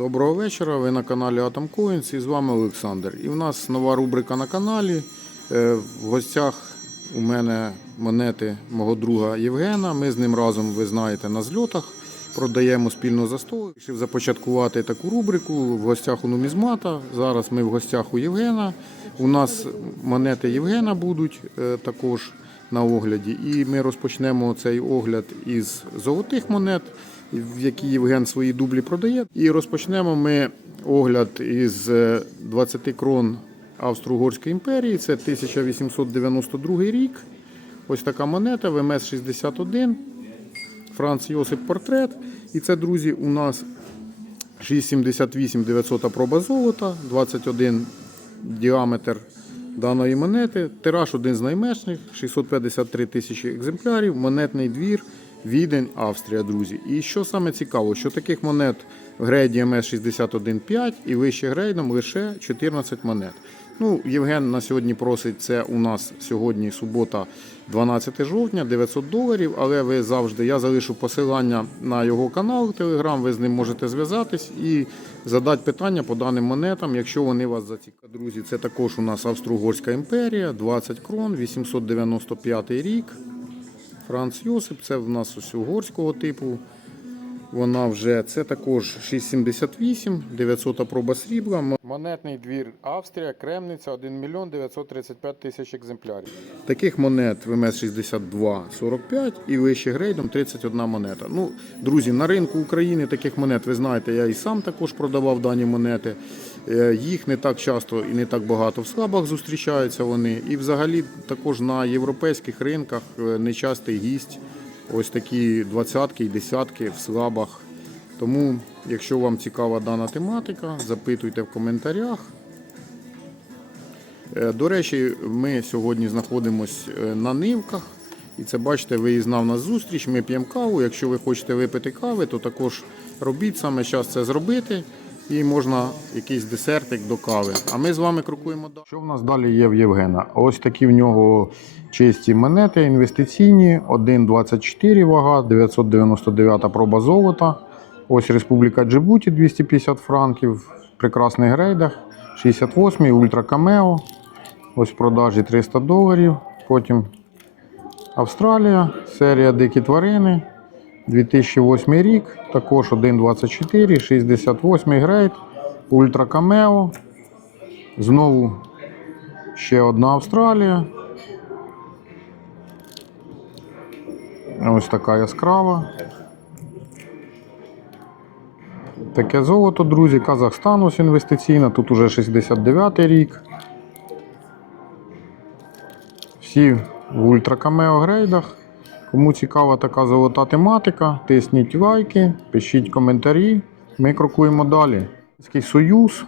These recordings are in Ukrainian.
Доброго вечора. Ви на каналі Atom Coins і з вами Олександр. І в нас нова рубрика на каналі. Е, В гостях у мене монети мого друга Євгена. Ми з ним разом, ви знаєте, на зльотах продаємо спільно за стол. Рішив започаткувати таку рубрику в гостях у нумізмата. Зараз ми в гостях у Євгена. У нас монети Євгена будуть е, також на огляді. І ми розпочнемо цей огляд із золотих монет, в які Євген свої дублі продає. І розпочнемо ми огляд із е, 20 крон Австро-Угорської імперії. Це 1892 рік. Ось така монета ВМС 61. Франц Йосип портрет. І це, друзі, у нас 678 900 проба золота, 21 діаметр даної монети. Тираж один з найменших, 653 тисячі екземплярів, монетний двір, Відень, Австрія, друзі. І що саме цікаво, що таких монет в грейді МС 61.5 і вище грейдом лише 14 монет. Ну, Євген на сьогодні просить це у нас сьогодні субота, 12 жовтня, 900 доларів. Але ви завжди я залишу посилання на його канал Телеграм. Ви з ним можете зв'язатись і задати питання по даним монетам, якщо вони вас зацікавлять. Друзі, це також у нас Австро-Угорська імперія, 20 крон, 895 рік. Франц Йосип, це в нас ось угорського типу. Вона вже це також 678, 900 проба срібла. Монетний двір Австрія, Кремниця, 1 мільйон 935 тисяч екземплярів. Таких монет ВМС 62 45 і вище грейдом 31 монета. Ну, друзі, на ринку України таких монет, ви знаєте, я і сам також продавав дані монети. Е, Їх не так часто і не так багато в слабах зустрічаються вони. І взагалі також на європейських ринках е, нечастий гість. Ось такі двадцятки і десятки в слабах. Тому, якщо вам цікава дана тематика, запитуйте в коментарях. Е, До речі, ми сьогодні знаходимося на нивках. І це бачите, виїзна в нас зустріч. Ми п'ємо каву. Якщо ви хочете випити кави, то також робіть саме час це зробити. І можна якийсь десертик до кави. А ми з вами крокуємо далі. Що в нас далі є в Євгена? Ось такі в нього чисті монети інвестиційні. 1,24 вага, 999 проба золота. Ось Республіка Джибуті 250 франків. В прекрасних грейдах. 68 Ультра Камео. Ось в продажі 300 доларів. Потім Австралія, серія Дикі тварини. 2008 рік, також 1.24, 68 грейд, Ультра Камео. Знову ще одна Австралія. Ось така яскрава. Таке золото, друзі, Казахстан ось інвестиційна, тут уже 69 рік. Всі в ультракамео грейдах. Кому цікава така золота тематика, тисніть лайки, пишіть коментарі. Ми крокуємо далі. Союз,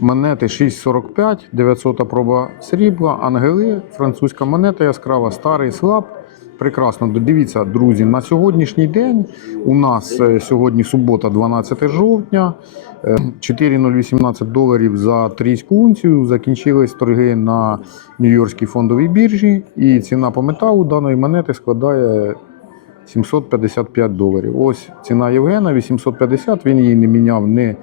монети 6,45, 900 проба срібла, ангели, французька монета яскрава, старий слаб. Прекрасно. Дивіться, друзі, на сьогоднішній день у нас е, сьогодні субота, 12 жовтня. е, 4,018 доларів за трійську унцію. Закінчились торги на Нью-Йоркській фондовій біржі, і ціна по металу даної монети складає 755 доларів. Ось ціна Євгена 850. Він її не міняв не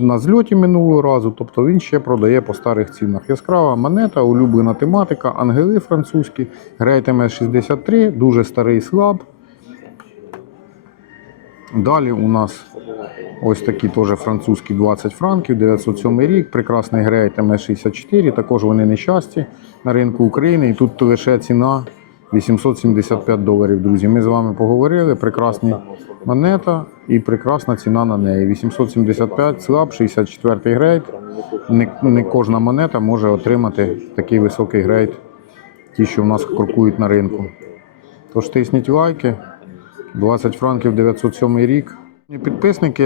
на зльоті минулого разу, тобто він ще продає по старих цінах. Яскрава монета, улюблена тематика, ангели французькі, грейт МС-63, дуже старий слаб. Далі у нас ось такі теж французькі 20 франків, 907 рік, прекрасний грейт МС-64, також вони нещасті на ринку України. І тут лише ціна 875 доларів, друзі. Ми з вами поговорили. Прекрасна монета і прекрасна ціна на неї. 875 слаб, 64 грейд. Не, не кожна монета може отримати такий високий грейд, ті, що в нас крокують на ринку. Тож тисніть лайки. 20 франків 907 рік. Підписники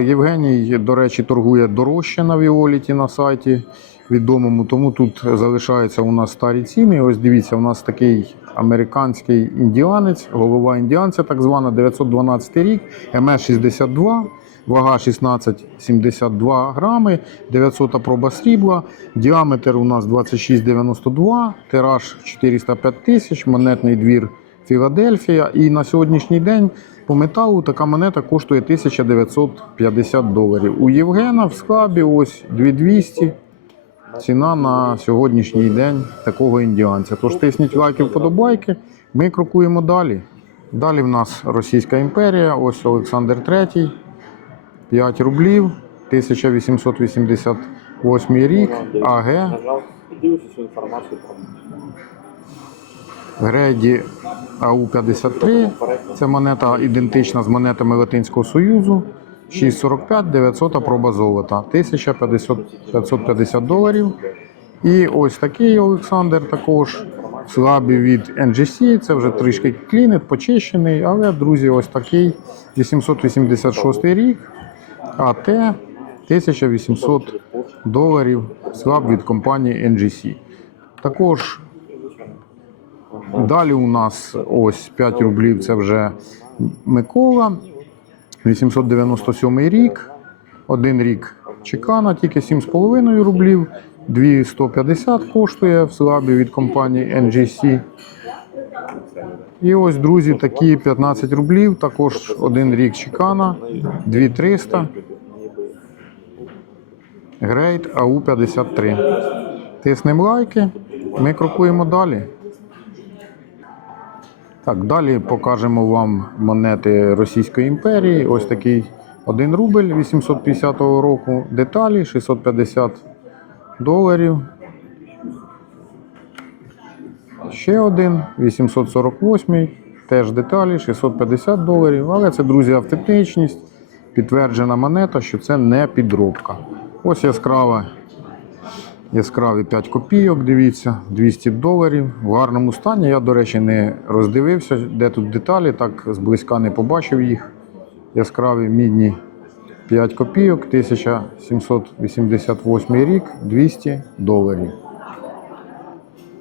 Євгеній, до речі, торгує дорожче на Віоліті на сайті відомому, тому тут залишаються у нас старі ціни. Ось дивіться, у нас такий американський індіанець, голова індіанця, так звана, 912 рік, МС-62. Вага 16,72 грами, 900 проба срібла, діаметр у нас 26,92, тираж 405 тисяч, монетний двір Філадельфія. І на сьогоднішній день По металу така монета коштує 1950 доларів. У Євгена в склабі ось 2200. Ціна на сьогоднішній день такого індіанця. Тож тисніть лайки, вподобайки. Ми крокуємо далі. Далі в нас Російська імперія, ось Олександр III, 5 рублів, 1888 рік, АГ, Греді АУ-53. Це монета ідентична з монетами Латинського Союзу. 6,45, 900 проба золота, 1550 доларів. І ось такий Олександр також слабі від NGC. Це вже трішки клінет, почищений, але, друзі, ось такий 886 рік. АТ 1800 доларів слаб від компанії NGC. Також Далі у нас ось 5 рублів це вже Микола. 897 рік. Один рік чекана, тільки 7,5 рублів. 250 коштує в слабі від компанії NGC. І ось, друзі, такі 15 рублів, також один рік чекана, 2300. Грейт АУ-53. Тиснемо лайки, ми крокуємо далі. Так, далі покажемо вам монети Російської імперії. Ось такий 1 рубль 850 року. Деталі 650 доларів. Ще один 848, теж деталі 650 доларів. Але це, друзі, автентичність. Підтверджена монета, що це не підробка. Ось яскрава Яскраві 5 копійок, дивіться, 200 доларів. В гарному стані. Я, до речі, не роздивився, де тут деталі, так зблизька не побачив їх. Яскраві мідні 5 копійок, 1788 рік, 200 доларів.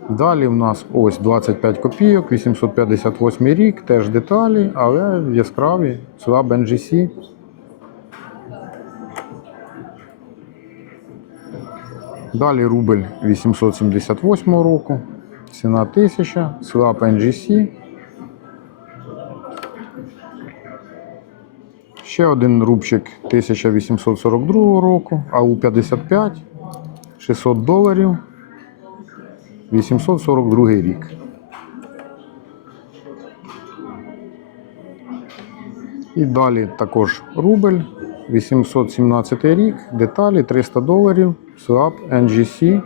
Далі в нас ось 25 копійок, 858 рік, теж деталі, але яскраві, слаб NGC. Далі рубль 878 року, ціна 1000, слаб NGC. Ще один рубчик 1842 року, АУ-55, 600 доларів, 842 рік. І далі також рубль, 817 рік, деталі 300 доларів, SWAP NGC.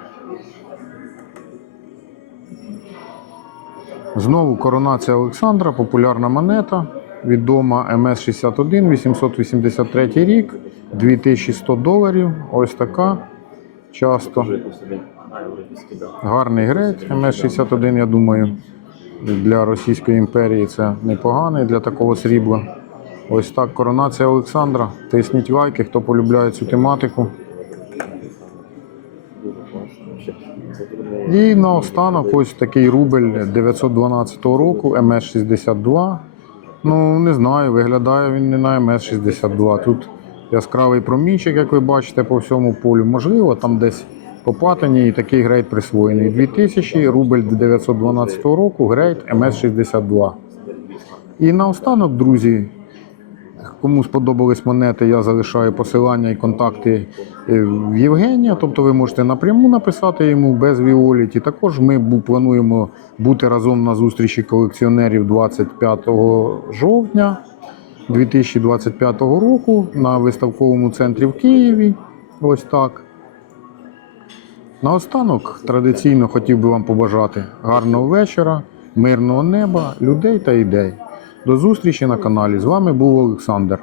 Знову коронація Олександра, популярна монета, відома МС-61, 883 рік, 2100 доларів. Ось така. Часто. Гарний грець МС-61, я думаю, для Російської імперії це непоганий для такого срібла. Ось так коронація Олександра. Тисніть лайки, хто полюбляє цю тематику. І наостанок ось такий рубль 912 року, МС-62. Ну, не знаю, виглядає він не на МС-62. Тут яскравий промінчик, як ви бачите, по всьому полю. Можливо, там десь по патині і такий грейд присвоєний. 2000, рубль 912 року, грейд МС-62. І наостанок, друзі, Кому сподобались монети, я залишаю посилання і контакти е, в Євгенія. Тобто ви можете напряму написати йому без Віоліті. Також ми плануємо бути разом на зустрічі колекціонерів 25 жовтня 2025 року на виставковому центрі в Києві. Ось так. Наостанок традиційно хотів би вам побажати гарного вечора, мирного неба, людей та ідей. До зустрічі на каналі. З вами був Олександр.